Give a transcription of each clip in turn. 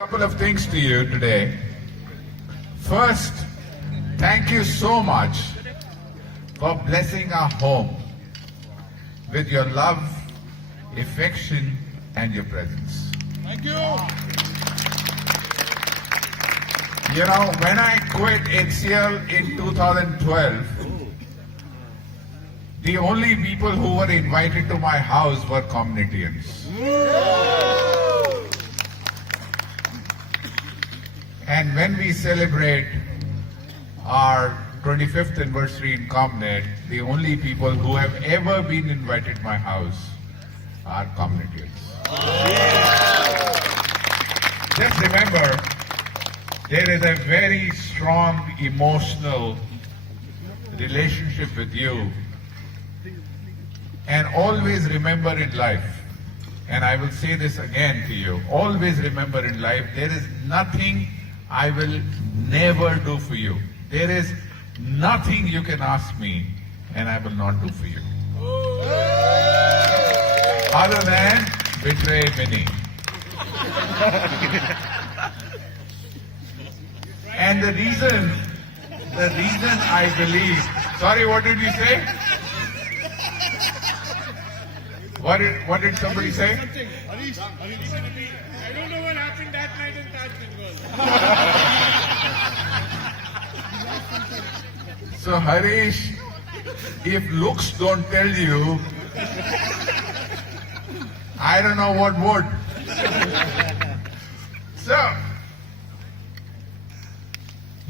Couple of things to you today. First, thank you so much for blessing our home with your love, affection, and your presence. Thank you. You know, when I quit HCL in 2012, the only people who were invited to my house were Comnetians. And when we celebrate our 25th anniversary in Comnet, the only people who have ever been invited to my house are Comnetians. Just remember, there is a very strong emotional relationship with you. And always remember in life, and I will say this again to you, always remember in life, there is nothing I will never do for you. There is nothing you can ask me and I will not do for you. Other than betray many. And the reason I believe, sorry, what did you say? What did somebody say? Harish, I don't know what happened that night in Taj Bengal. So Harish, if looks don't tell you, I don't know what would. So,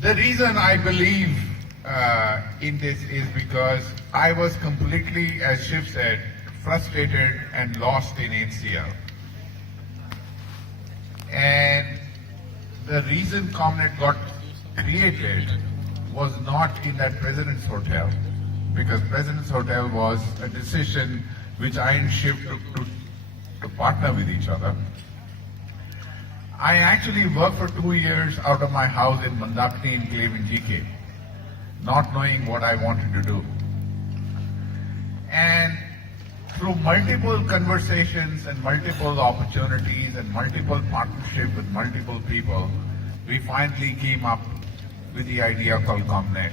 the reason I believe in this is because I was completely, as Shiv said, frustrated and lost in HCL. And the reason Comnet got created was not in that President's Hotel, because President's Hotel was a decision which I and Shiv took to partner with each other. I actually worked for 2 years out of my house in Mandakini Enclave in GK, not knowing what I wanted to do. And through multiple conversations and multiple opportunities and multiple partnership with multiple people, we finally came up with the idea called Comnet.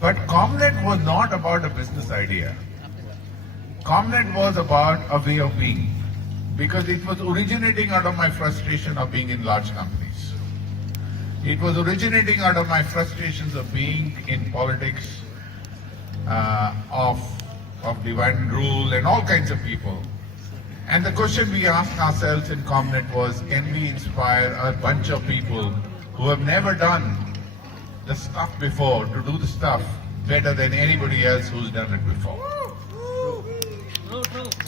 But Comnet was not about a business idea. Comnet was about a way of being, because it was originating out of my frustration of being in large companies. It was originating out of my frustrations of being in politics, of divide and rule and all kinds of people. And the question we asked ourselves in Comnet was, can we inspire a bunch of people who have never done the stuff before to do the stuff better than anybody else who's done it before?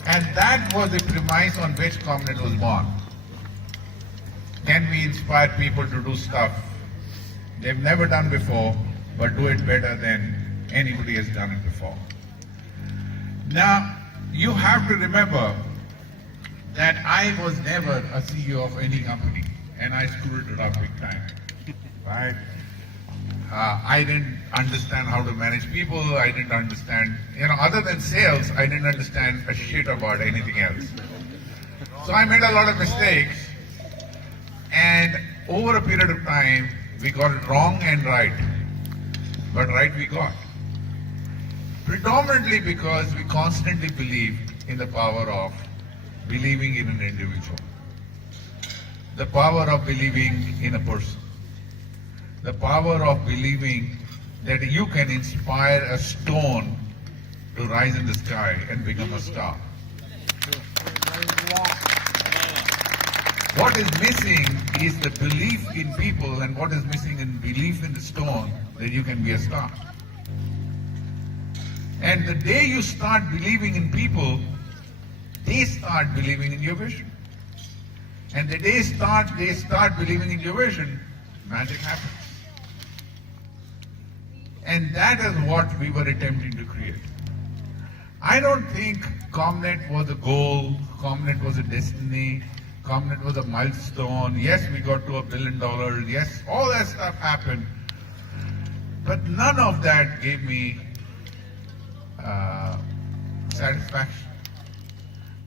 And that was the premise on which Comnet was born. Can we inspire people to do stuff they've never done before, but do it better than anybody has done it before? Now, you have to remember that I was never a CEO of any company, and I screwed it up big time. Right? I didn't understand how to manage people. I didn't understand, other than sales, I didn't understand a shit about anything else. So I made a lot of mistakes, and over a period of time, we got it wrong and right. But right we got. Predominantly because we constantly believed in the power of believing in an individual, the power of believing in a person, the power of believing that you can inspire a stone to rise in the sky and become a star. What is missing is the belief in people, and what is missing in belief in the stone that you can be a star. And the day you start believing in people, they start believing in your vision. And the day they start believing in your vision, magic happens. And that is what we were attempting to create. I don't think Comnet was a goal, Comnet was a destiny, Comnet was a milestone. Yes, we got to $1 billion. Yes, all that stuff happened. But none of that gave me satisfaction.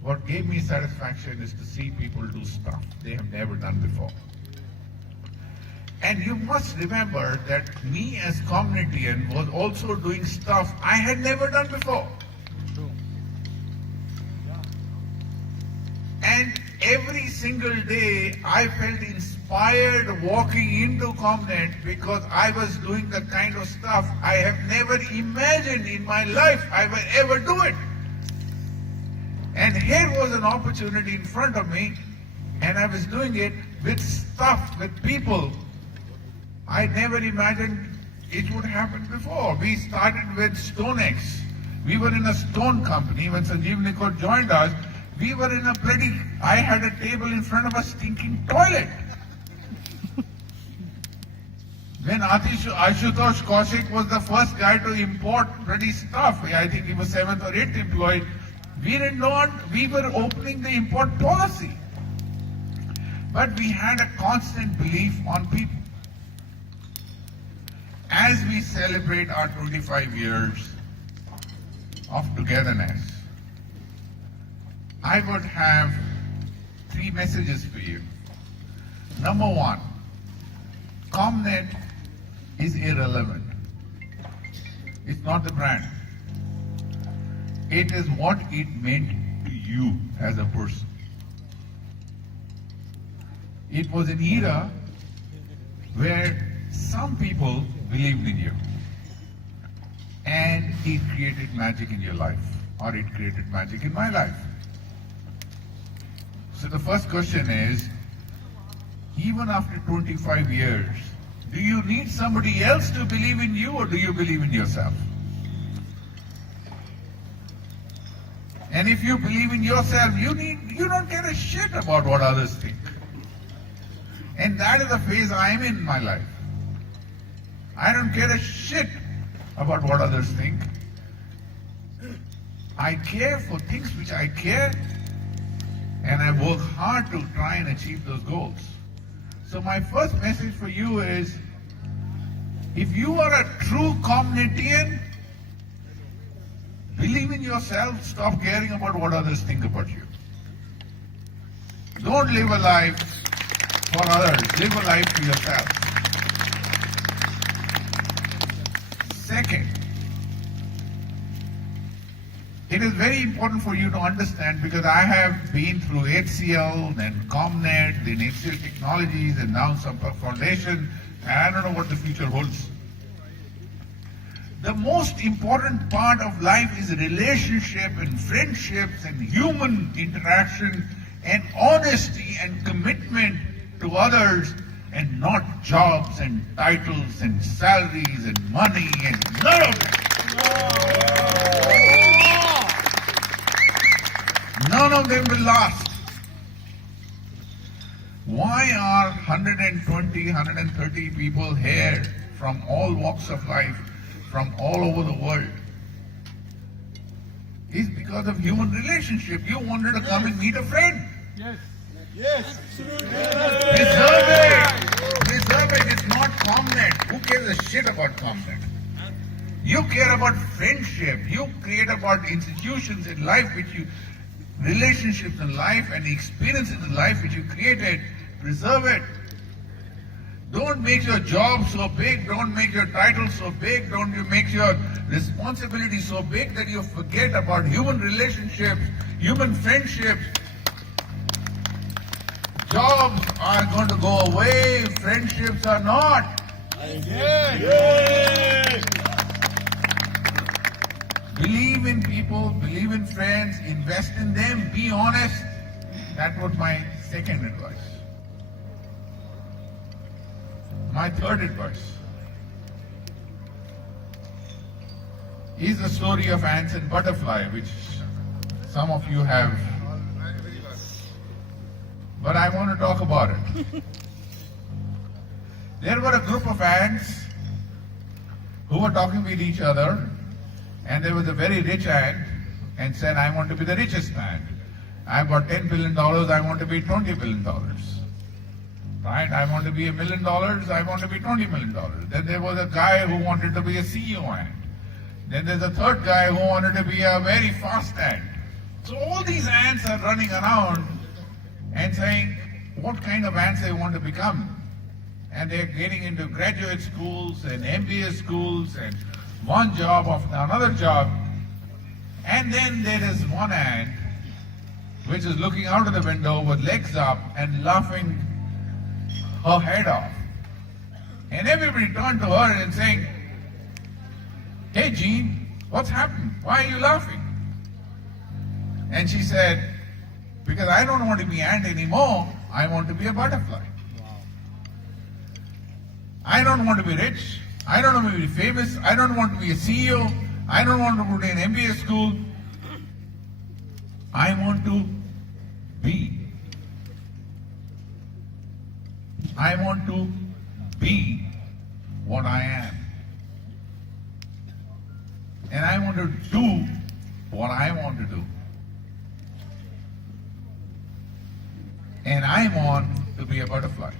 What gave me satisfaction is to see people do stuff they have never done before. And you must remember that me as Comnetian was also doing stuff I had never done before. And every single day I felt inspired walking into Comnet because I was doing the kind of stuff I have never imagined in my life I would ever do it. And here was an opportunity in front of me, and I was doing it with stuff, with people I never imagined it would happen before. We started with StoneX. We were in a stone company. When Sanjeev joined us, we were in a I had a table in front of a stinking toilet. When Ashutosh Kaushik was the first guy to import pretty stuff, I think he was 7th or 8th employee, we were opening the import policy. But we had a constant belief on people. As we celebrate our 25 years of togetherness, I would have 3 messages for you. Number 1, Comnet is irrelevant. It's not the brand. It is what it meant to you as a person. It was an era where some people believed in you, and it created magic in your life, or it created magic in my life. So the first question is, even after 25 years, do you need somebody else to believe in you, or do you believe in yourself? And if you believe in yourself, you don't get a shit about what others think. And that is the phase I'm in my life. I don't care a shit about what others think. I care for things which I care, and I work hard to try and achieve those goals. So my first message for you is, if you are a true Comnetian, believe in yourself, stop caring about what others think about you. Don't live a life for others, live a life for yourself. Second, it is very important for you to understand, because I have been through HCL, then Comnet, then HCL Technologies, and now some foundation, and I don't know what the future holds. The most important part of life is relationship and friendships and human interaction and honesty and commitment to others, and not jobs and titles and salaries and money and none of it. None of them will last. Why are 120, 130 people here from all walks of life, from all over the world? It's because of human relationship. You wanted to come and meet a friend. Yes. Yes. Preserve it. Preserve it. It's not Comnet. Who cares a shit about Comnet? You care about friendship. You create about institutions in life which you, relationships in life and experiences in life which you created. Preserve it. Don't make your job so big. Don't make your title so big. Don't you make your responsibility so big that you forget about human relationships, human friendships. Jobs are going to go away, friendships are not. Believe in people, believe in friends, invest in them, be honest. That was my second advice. My third advice is the story of ants and butterfly, which some of you have. But I want to talk about it. There were a group of ants who were talking with each other, and there was a very rich ant and said, I want to be the richest ant. I've got $10 billion, I want to be $20 billion. Right? I want to be $1 million, I want to be $20 million. Then there was a guy who wanted to be a CEO ant. Then there's a third guy who wanted to be a very fast ant. So all these ants are running around and saying what kind of ants they want to become. And they're getting into graduate schools and MBA schools and one job after another job. And then there is one ant which is looking out of the window with legs up and laughing her head off. And everybody turned to her and saying, "Hey Jean, what's happened? Why are you laughing?" And she said, "Because I don't want to be ant anymore, I want to be a butterfly. I don't want to be rich, I don't want to be famous, I don't want to be a CEO, I don't want to go to an MBA school. I want to be. I want to be what I am. And I want to do what I want to do. And I want to be a butterfly.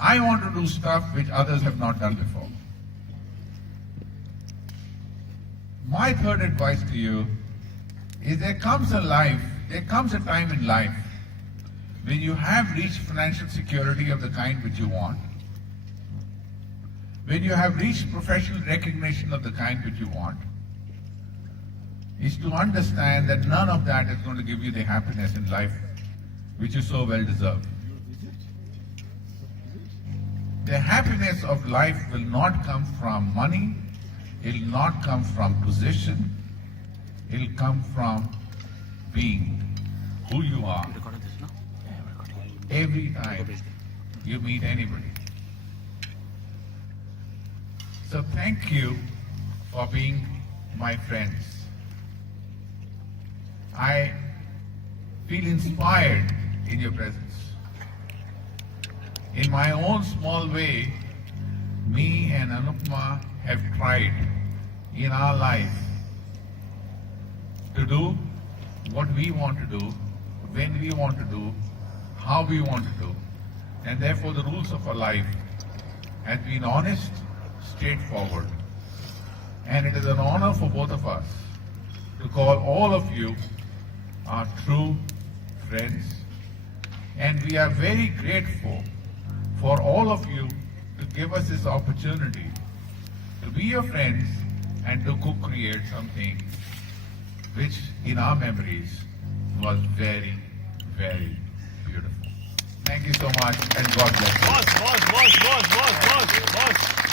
I want to do stuff which others have not done before." My third advice to you is there comes a time in life when you have reached financial security of the kind which you want, when you have reached professional recognition of the kind which you want, is to understand that none of that is going to give you the happiness in life which you so well deserve. The happiness of life will not come from money, it will not come from position, it will come from being who you are every time you meet anybody. So thank you for being my friends. I feel inspired in your presence. In my own small way, me and Anupma have tried in our life to do what we want to do, when we want to do, how we want to do. And therefore the rules of our life has been honest, straightforward. And it is an honor for both of us to call all of you our true friends. And we are very grateful for all of you to give us this opportunity to be your friends and to co-create something which in our memories was very, very beautiful. Thank you so much and God bless you. Boss.